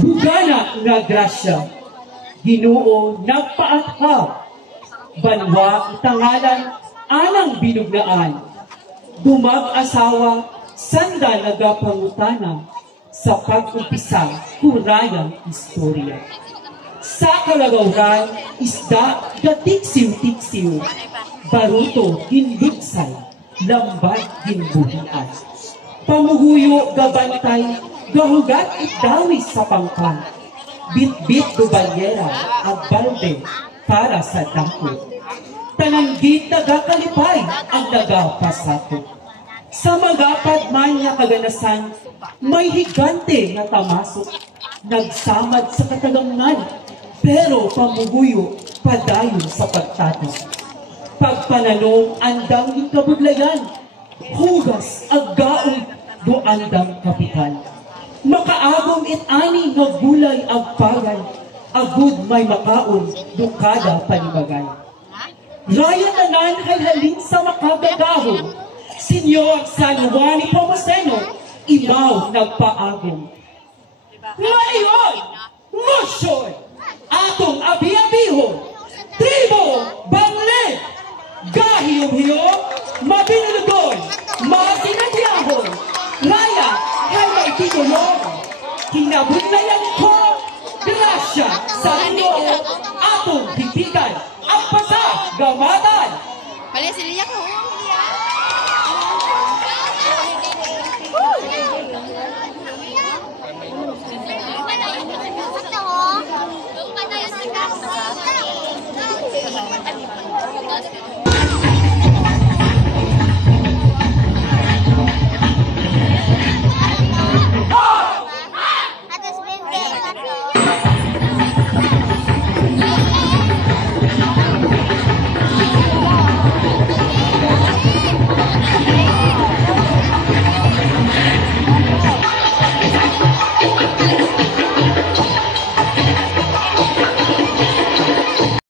Bugana nga grasya, Ginoo nagpaathab, banwa itangalan anang binugnaan, dumag-asawa sanda nagapangutana, sa pag-umpisa kurayang istorya. Sa kalagawran, isda gatiksiw-tiksiw, baruto ginlugsay, lambat ginbuhian. Pamuhuyo gabantay, gahugat itdawis sa pangkan, bit-bit do banyera, ag balde para sa dako. Tananggit nagakalipay ang nagapasako. Sa magapad man nga kaganasan, may higante nga tamasok, nagsamad sa katagangan, pero pamuhuyo padayon sa pagtatas. Pagpananong andang ikabudlayan, hugas aggaon do andang kapital. Makaagom it-ani nga gulay agpagan, agud may makaon do kada panibagay. Raya tanan halhalin sa makagagahon, Senyor San Juan Nepomuceno, imaw nagpaagom. Ngayon, motion, atong abi-abihon, tribo, bangle, gahiyom-hiyom, mabinuludon, masinadiyahon, raya, kay may tinulong, kinabudlayan ko, grasya sa Ginoo, atong hipigan, ang pasa, gamatan. Balik sila ko.